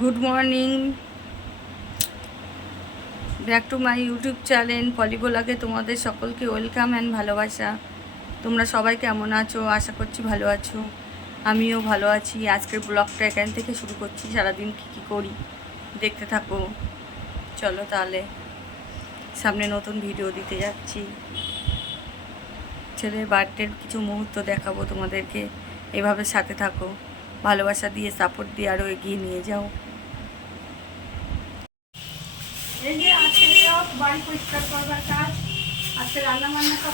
Good morning, back to my YouTube channel পলিবোলাকে তোমাদের সকলকে ওয়েলকাম অ্যান্ড ভালোবাসা। তোমরা সবাই কেমন আছো? আশা করছি ভালো আছো। আমিও ভালো আছি। আজকের ব্লগটা এখান থেকে শুরু করছি। সারাদিন কী করি দেখতে থাকো। চলো তাহলে, সামনে নতুন ভিডিও দিতে যাচ্ছি। ছেলের বার্থডের কিছু মুহূর্ত দেখাবো তোমাদেরকে। এভাবে সাথে থাকো, ভালোবাসা দিয়ে সাপোর্ট দিয়ে আরও এগিয়ে নিয়ে যাও। এই যে আজকে বাড়ি পরিষ্কার করবার কাজ, আজকে রান্না বান্না সব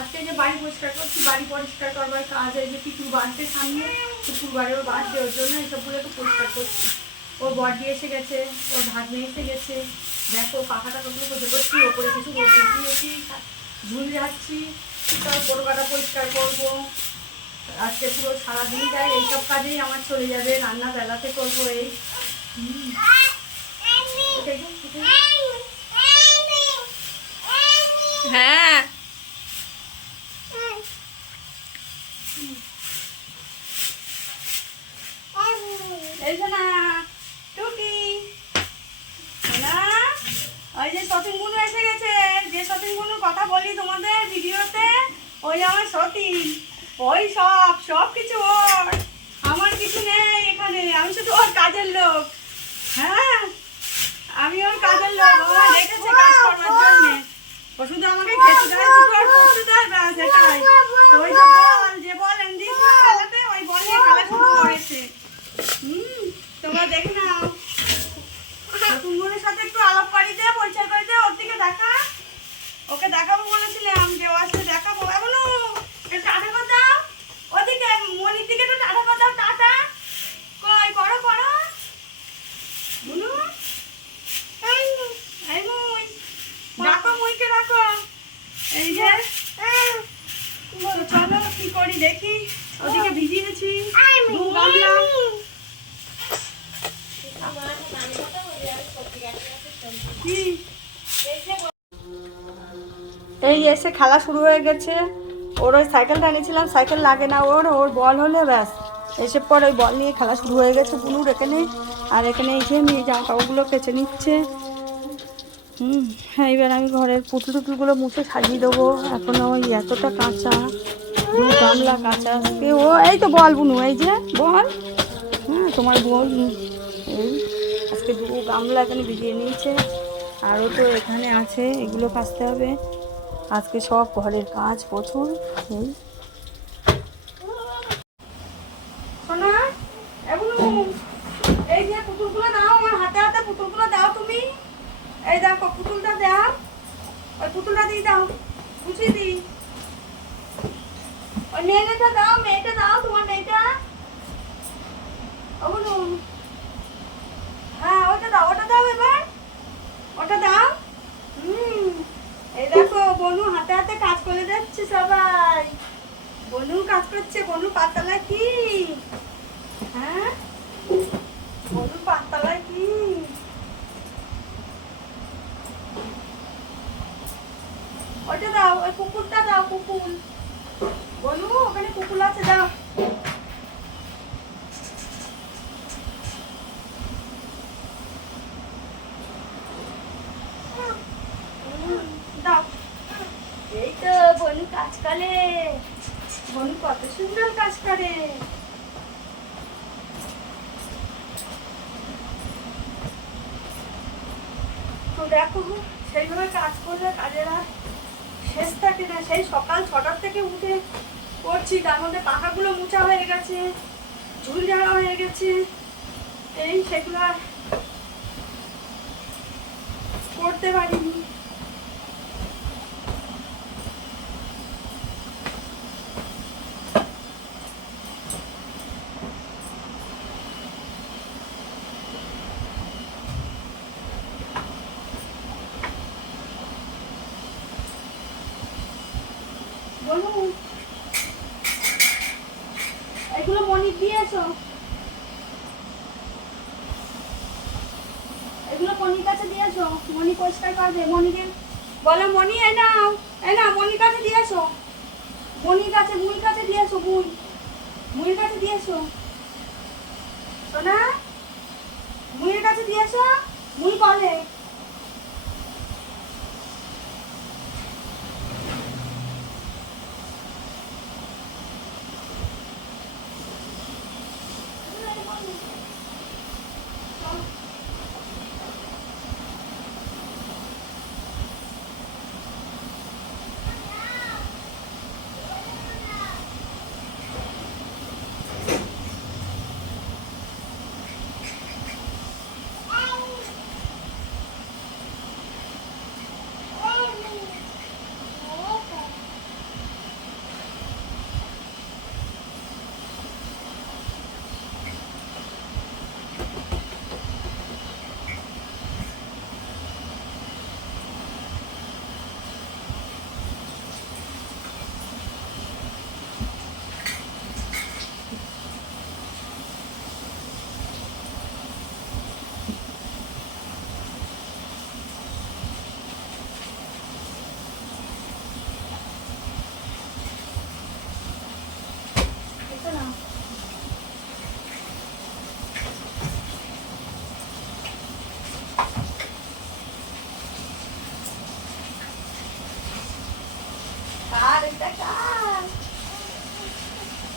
আজকে যে বাড়ি পরিষ্কার করছি, বাড়ি পরিষ্কার করবার কাজ। এই যে পিকুর বার্থডে সামনে, পিকুর বাড়ি ওর বার্থডে, ওর জন্য এইসবগুলো একটু পরিষ্কার করছি। ওর বডি এসে গেছে, ওর ভাগ্নে এসে গেছে। দেখো পাখাটা কতগুলো করতে করছি, ওপরে কিছু দিয়েছি, ঝুল যাচ্ছি, তারপর পোড়কাটা পরিষ্কার করবো। আজকে পুরো সারাদিন যায় এইসব কাজেই আমার চলে যাবে। রান্না বেলাতে করবো। এই হ্যাঁ, এই না টুকি না, ওই যে সতীন বুনু এসে গেছে। যে সতীন বুনুর কথা বলি তোমাদের ভিডিওতে, ওই আমার সতীন। ওই সব কিছু ওর, আমার কিছু নেই এখানে। আমি শুধু ওর কাজের লোক। হ্যাঁ, আমি ওর কাজের লোক। ও রেখেছে কাজ করবার জন্য। ও শুধু আমাকে খেতে দেয়, শুধু আর পড়তে দেয়, ব্যাস এটাই। ওই যে বল এমনি খেলাতে, ওই বল নিয়ে খেলা শুরু করেছে। তোমরা দেখে নাও। তুমগুলোর সাথে একটু আলাপ পাড়ি দে, পরিচয় করে দে, ওর দিকে দেখা। ওকে দেখাবো বলেছিলাম যে ও আসলে দেখাবো। এখনো টাটা কথা, ওদিকে মনির দিকে একটু টাটা কথা, টাটা কই করো করো বুনু। এই মুই রাখো, মুইকে রাখো। এই যে চলো কি করি দেখি। ওদিকে ভিজিয়েছি গামলা। এই এসে খেলা শুরু হয়ে গেছে। ওর ওই সাইকেলটা এনেছিলাম, সাইকেল লাগে না ওর বল হলে ব্যাস। এসে পর ওই বল নিয়ে খেলা শুরু হয়ে গেছে বুনুর এখানে। আর এখানে এসে মেয়ে জামা কাপড়গুলো কেচে নিচ্ছে। হ্যাঁ, এবার আমি ঘরের পুতুল টুতুলগুলো মুছে সাজিয়ে দেবো। এখনো ওই এতটা কাঁচা, দু গামলা কাঁচা আজকে। ও এই তো বল বুনু, এই যে বল। হ্যাঁ, তোমার বল। এই আজকে দু গামলা এখানে ভিজিয়ে নিয়েছে। আরও তো এখানে আছে, এগুলো কাচতে হবে। আজকে সব ঘরের কাজ প্রচুর। এই যে পুতুলগুলো দাও, আমার হাতে হাতে পুতুলগুলো দাও তুমি। এই দেখো পুতুলটা দাও, ওই পুতুলটা দিয়ে দাও, বুঝিয়ে দিই। ওই মেয়েটা দাও, মেয়েটা দাও, তোমার মেয়েটা। হ্যাঁ, ওটা দাও, ওটা দাও, এবার ওটা দাও। এই দেখো বনু হাতে হাতে কাজ করে যাচ্ছে সবাই। বনু কাজ করছে। বনু পাতলায় কি? হ্যাঁ, বনু পাতলায় কি? ওটা দাও, ওই কুকুরটা দাও, কুকুর। বনু ওখানে কুকুর আছে, দাও। দাও। এই তো বনু কাজ করে। বনু কত সুন্দর কাজ করে। তো দেখো, সেইভাবে কাজ করলে কাজের আর শেষ থাকে না। সেই সকাল 6টার থেকে উঠে করছি। তার মধ্যে পাখাগুলো মোছা হয়ে গেছে, ঝুল ঝাড়া হয়ে গেছে। এই সেগুলো আর করতে পারিনি। বলুন, এগুলো মনি দিয়েছো? এগুলো মনির কাছে দিয়েছো? মনি পরিষ্কার করবে। মনিকে বলো, মনি এই নাও, এই নাও, মনির কাছে দিয়েছো। মনির কাছে, মুই কাছে দিয়েছো। মুই মুইয়ের কাছে দিয়েছো সোনা, মুইয়ের কাছে দিয়েছো, মুই বলে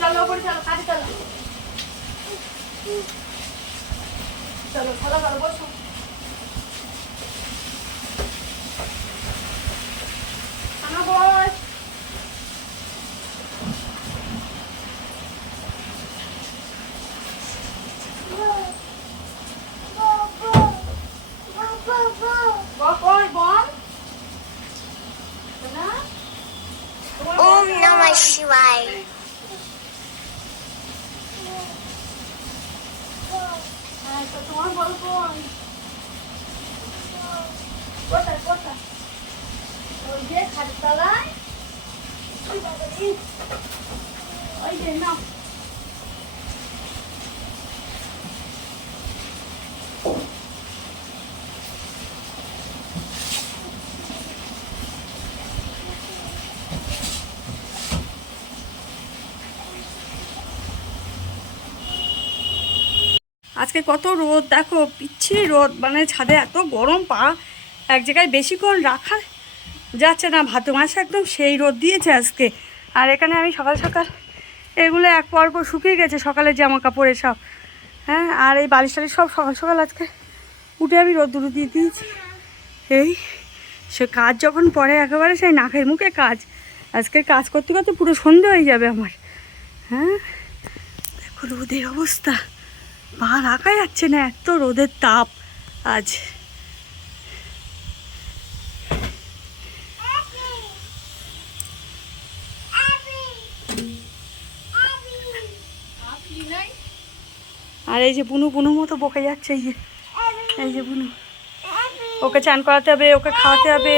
চলো ওপরে চলো, কাজে চলো, চলো চলো চলো বসো। বস Om Namah Shivaya. তোমার বলবো কোথায় কোথায় ওই যে খাটতলায় ওই যে না আজকে কত রোদ দেখো, পিচ্ছিরি রোদ, মানে ছাদে এত গরম, পা এক জায়গায় বেশিক্ষণ রাখা যাচ্ছে না। ভাদ্র মাসে একদম সেই রোদ দিয়েছে আজকে। আর এখানে আমি সকাল সকাল এগুলো এক পর পর শুকিয়ে গেছে, সকালের জামা কাপড় সব, হ্যাঁ। আর এই বালিশ টালিশ সব সকাল সকাল আজকে উঠে আমি রোদ দুটো দিয়ে দিয়েছি। এই সে কাজ যখন পরে একেবারে সেই নাকের মুখে কাজ, আজকে কাজ করতে করতে পুরো সন্ধে হয়ে যাবে আমার। হ্যাঁ দেখো রোদের অবস্থা, পা রাখা যাচ্ছে না, এত রোদের তাপ আজ। আর এই যে বুনু বুনুর মতো বকে যাচ্ছে, এই যে বুনু, ওকে চান করাতে হবে, ওকে খাওয়াতে হবে।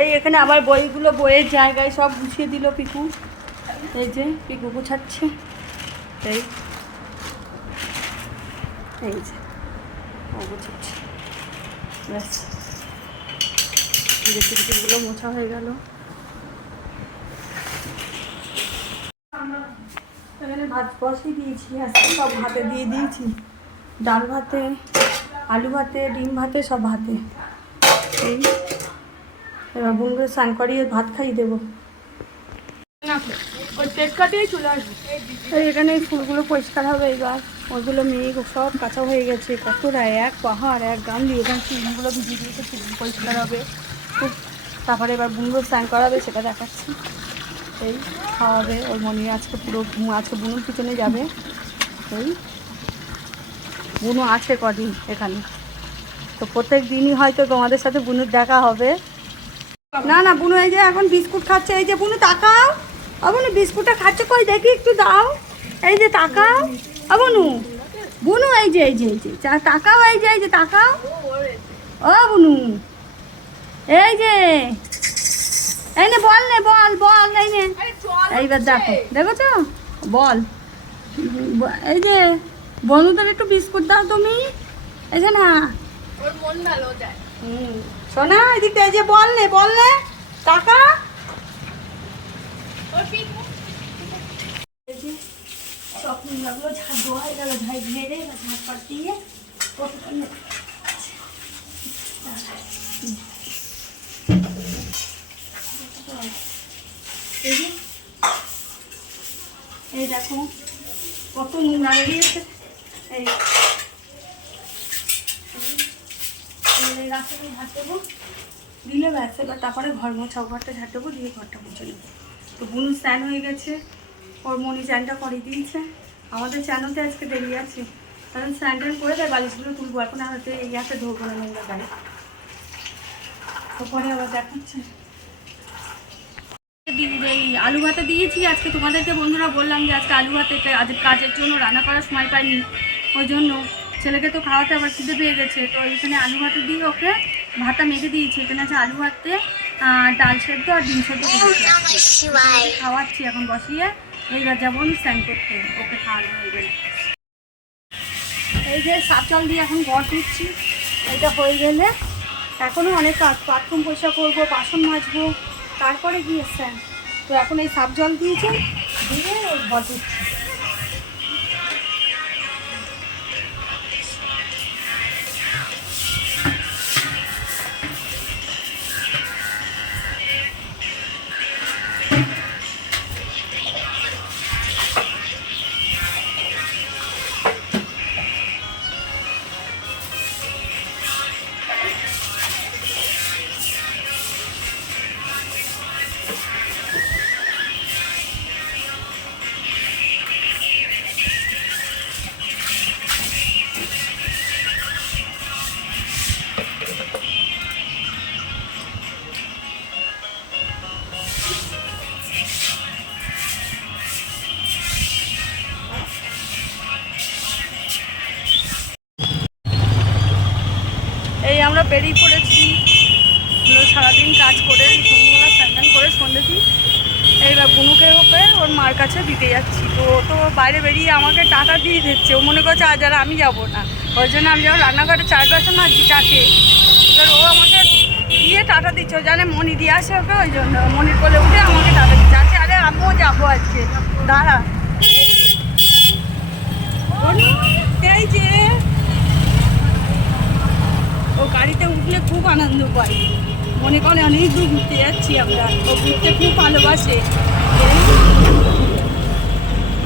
এই এখানে আবার বইগুলো বইয়ের জায়গায় সব গুছিয়ে দিল পিকু। এই যে পিকু গুছাচ্ছে। এই এই যে ও গুছাচ্ছে। ব্যাস টিকিটগুলো মোছা হয়ে গেল। এখানে ভাত বসিয়ে দিয়েছি, আজকে সব ভাতে দিয়ে দিয়েছি। ডাল ভাতে, আলু ভাতে, ডিম ভাতে, সব ভাতে। এই এবার বোনকে স্নান করিয়ে ভাত খাইয়ে দেবো। ওই পেট কাটিয়ে চলে আসবে। এখানে এই ফুলগুলো পরিষ্কার হবে এবার। ওইগুলো মেঘ সব কাঁচা হয়ে গেছে, কতটা এক পাহাড় এক গাম দিয়ে এখানে চুলগুলো ভিজিয়ে দিয়েছে, চুলগুলো পরিষ্কার হবে খুব। তারপরে এবার বুনুকে স্নান করাবে, সেটা দেখাচ্ছি। এই খাওয়াবে ওর মনে আজকে পুরো আজকে বুনুর পিছনে যাবে। এই বুনু আছে কদিন এখানে, তো প্রত্যেক দিনই হয়তো তোমাদের সাথে বুনুর দেখা হবে। না না বুনু এই যে এখন বিস্কুট খাচ্ছে। এই যে বুনু তাকাও, বুনু বিস্কুটটা খাচ্ছে, কই দেখি একটু দাও। এই যে তাকাও বুনু, বুনু এই যে এই যে এই যে তাকাও, এই যে এই যে তাকাও ও বুনু, এই যে এই নে বল, নে বল বল, এই নে এইবার দেখো, দেখেছো বল। এই যে বন্ধুদের একটু বিস্কুট দাও তুমি। এই যে না ওর মন ভালো যায়। সোনা এদিকে এই যে বল নে, বল নে টাকা। এই যে সব নোংরাগুলো ঝাড় দেওয়া হয়ে গেল, ঝাড় ঝেড়ে বা ঝাড় পাট দিয়ে এই দেখো কত নোংরা বেরিয়েছে। এই রাস্তাটা ঝাড় দেবো, দিলে ব্যাস। এবার তারপরে ঘর মোছা, ঘরটা ঝাড় দেবো, দিয়ে ঘরটা মুছে নেবো। তো বুনু স্নান হয়ে গেছে, ওর মনি চানটা করে দিয়েছে। আমাদের চানোতে আজকে দেরি আছে, কারণ স্নান টান করে দেয়, বালিশগুলো তুলবো। এখন আর হচ্ছে এই হাতে ধরবো না নোংরা গাড়ি, তো পরে আবার দেখাচ্ছে। এই আলু ভাতে দিয়েছি আজকে তোমাদেরকে বন্ধুরা বললাম যে আজকে আলু ভাতে, আজ কাজের জন্য রান্না করার সময় পাইনি, ওই জন্য ছেলেকে তো খাওয়াতে আবার খিদে পেয়ে গেছে। তো এখানে আলু ভাতে দিয়ে ওকে ভাতটা মেখে দিয়েছি। এখানে আছে আলু ভাতে, ডাল সেদ্ধ আর ডিম সেদ্ধ খাওয়াচ্ছি এখন বসিয়ে। এইবার যাবো স্নান করতে, ওকে খাওয়ানো হয়ে গেলে। এই যে সাপ জল দিয়ে এখন ঘর দিচ্ছি, এটা হয়ে গেলে এখনও অনেক কাজ, বাথরুম পরিষ্কার করবো, বাসন মাজবো, তারপরে গিয়ে স্নান। তো এখন এই সাপ জল দিয়েছে, দিয়ে ঘর দিচ্ছি। এই আমরা বেরিয়ে পড়েছি সারাদিন কাজ করে, সন্ধ্যেবেলা স্নান করে সন্ধ্যে দিই। এইবার বুনুকে ওকে ওর মার কাছে দিতে যাচ্ছি। তো ও তো বাইরে বেরিয়ে আমাকে টাটা দিয়ে দিচ্ছে, ও মনে করছে আজ আর আমি যাবো না। ওই জন্য আমি যখন রান্নাঘরে চার বাসন না চাকে, এবার ও আমাকে দিয়ে টাটা দিচ্ছে, ও জানে মনি দিয়ে আসে ওকে, ওই জন্য মনির কোলে উঠে আমাকে টাটা দিচ্ছে। আচ্ছা আরে আমিও যাবো আজকে, দাঁড়া। এই যে ও গাড়িতে উঠলে খুব আনন্দ পাই, মনে করে অনেক দূর ঘুরতে যাচ্ছি আমরা। ও ঘুরতে খুব ভালোবাসে।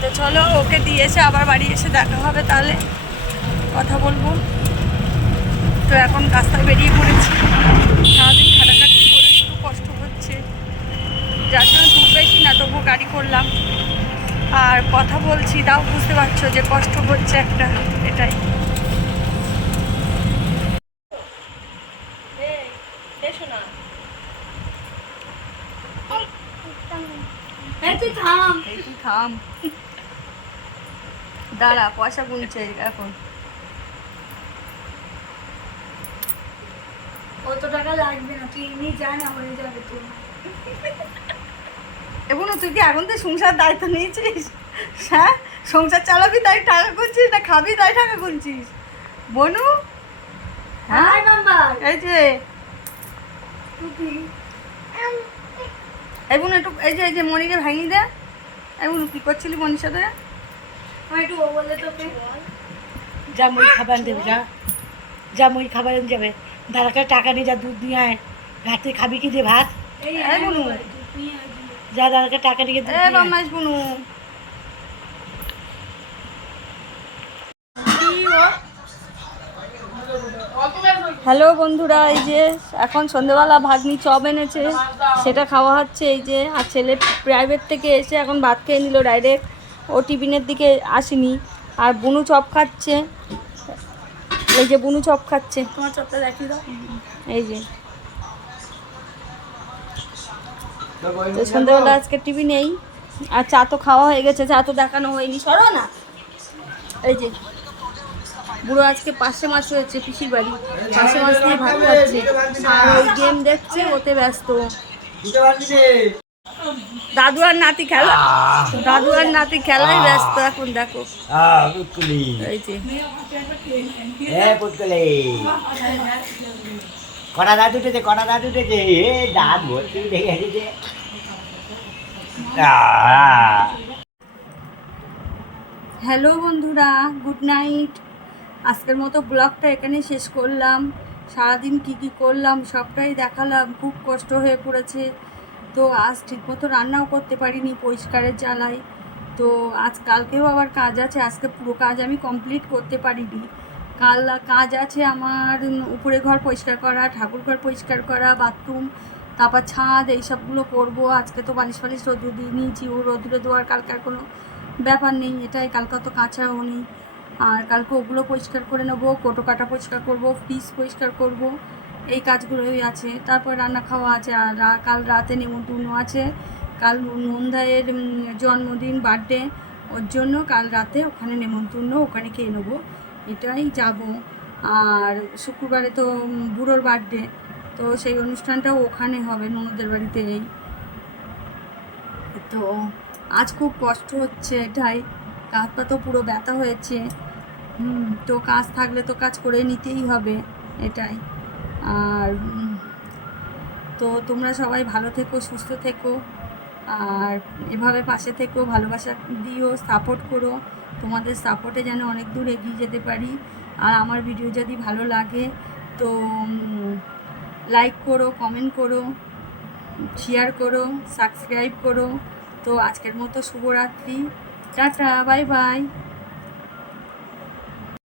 তো চলো ওকে দিয়ে এসে আবার বাড়ি এসে দেখা হবে, তাহলে কথা বলবো। তো এখন রাস্তায় বেরিয়ে পড়েছি, সারাদিন খাটাখাটি করে একটু কষ্ট হচ্ছে, যার জন্য দূর বেশি না, তবুও গাড়ি করলাম আর কথা বলছি, তাও বুঝতে পারছো যে কষ্ট হচ্ছে একটা, এটাই। তুই থাম, দাঁড়া, পয়সা গুনছে এখন। ও অত টাকা লাগবে না, তুই এমনি যা না হয়ে যাবে তো। এবং তুই কি এখন তো সংসার দায়িত্ব নিয়েছিস? হ্যাঁ, সংসার চালাবি তাই টাকা গুনছিস, না খাবি তাই টাকা গুনছিস? বনু হ্যাঁ নাম্বার এই যে টুকি এবং একটু এই যে মনিকে ভাঙিয়ে দে। এবং কি করছিলি মনির সাথে? আমি একটু ও বললে তোকে যা মুই খাবার দেবে, যা যা মুই খাবার এনে যাবে, দাদাকে টাকা নিয়ে যা, দুধ নিয়ে আয়, রাতে খাবি কি দিয়ে ভাত, এই এই বনু যা দাদাকে টাকা নিয়ে দুধ এ নিয়ে আয়। বদমাইশ বনু। হ্যালো বন্ধুরা, এই যে এখন সন্ধ্যেবেলা ভাগ্নি চপ এনেছে, সেটা খাওয়া হচ্ছে। এই যে আর ছেলে প্রাইভেট থেকে এসে এখন ভাত খেয়ে নিল ডাইরেক্ট, ও টিফিনের দিকে আসেনি। আর বুনু চপ খাচ্ছে, এই যে বুনু চপ খাচ্ছে। তোমার চপটা দেখিয়ে দাও। এই যে তো সন্ধ্যেবেলা আজকে টিভি নেই, আর চা তো খাওয়া হয়ে গেছে, চা তো দেখানো হয়নি। সরো না। এই যে বুড়ো আজকে পাশে মাছ হয়েছে, পিসির বাড়ি পাশে মাছ দিয়ে ভাত খাচ্ছে, আর ওই গেম দেখছে, ওতে ব্যস্ত। দাদু আর নাতি খেলা, দাদু আর নাতি খেলায় ব্যস্ত এখন, দেখো। এই যে কটা দাঁত উঠেছে, কটা দাঁত উঠেছে, এ দাঁত ভর্তি উঠে গেছে। হ্যালো বন্ধুরা, গুড নাইট। আজকের মতো ব্লগটা এখানে শেষ করলাম। সারাদিন কি কি করলাম সবটাই দেখালাম, খুব কষ্ট হয়ে পড়েছে। তো আজ ঠিকমতো রান্নাও করতে পারিনি পরিষ্কারের জ্বালায়। তো আজ কালকেও আবার কাজ আছে, আজকে পুরো কাজ আমি কমপ্লিট করতে পারিনি। কাল কাজ আছে আমার, উপরে ঘর পরিষ্কার করা, ঠাকুর ঘর পরিষ্কার করা, বাথরুম, তারপর ছাদ, এইসবগুলো করবো। আজকে তো বালিশ ফালিশ রোদ্দুর দিয়ে নিয়েছি, ও রোদ্দুরে দেওয়ার কালকে আর কোনো ব্যাপার নেই, এটাই কালকে তো কাঁচাও নেই। আর কালকে ওগুলো পরিষ্কার করে নেবো, কোটো কাটা পরিষ্কার করব, ফ্রিজ পরিষ্কার করব, এই কাজগুলোই আছে। তারপর রান্না খাওয়া আছে, আর কাল রাতে নেমন্তন্ন আছে। কাল নন্দায়ের জন্মদিন, বার্থডে, ওর জন্য কাল রাতে ওখানে নেমন্তন্ন, ওখানে খেয়ে নেবো, এটাই যাব। আর শুক্রবারে তো বুড়োর বার্থডে, তো সেই অনুষ্ঠানটাও ওখানে হবে, ননদের বাড়িতেই। তো আজ খুব কষ্ট হচ্ছে, এটাই। হাত পা তো পুরো ব্যথা হয়েছে। তো কাজ থাকলে তো কাজ করে নিতেই হবে, এটাই। আর তো তোমরা সবাই ভালো থেকো, সুস্থ থেকো, আর এভাবে পাশে থেকো, ভালোবাসা দিও, সাপোর্ট করো। তোমাদের সাপোর্টে যেন অনেক দূর এগিয়ে যেতে পারি। আর আমার ভিডিও যদি ভালো লাগে তো লাইক করো, কমেন্ট করো, শেয়ার করো, সাবস্ক্রাইব করো। তো আজকের মতো শুভরাত্রি, টাটা, বাই বাই।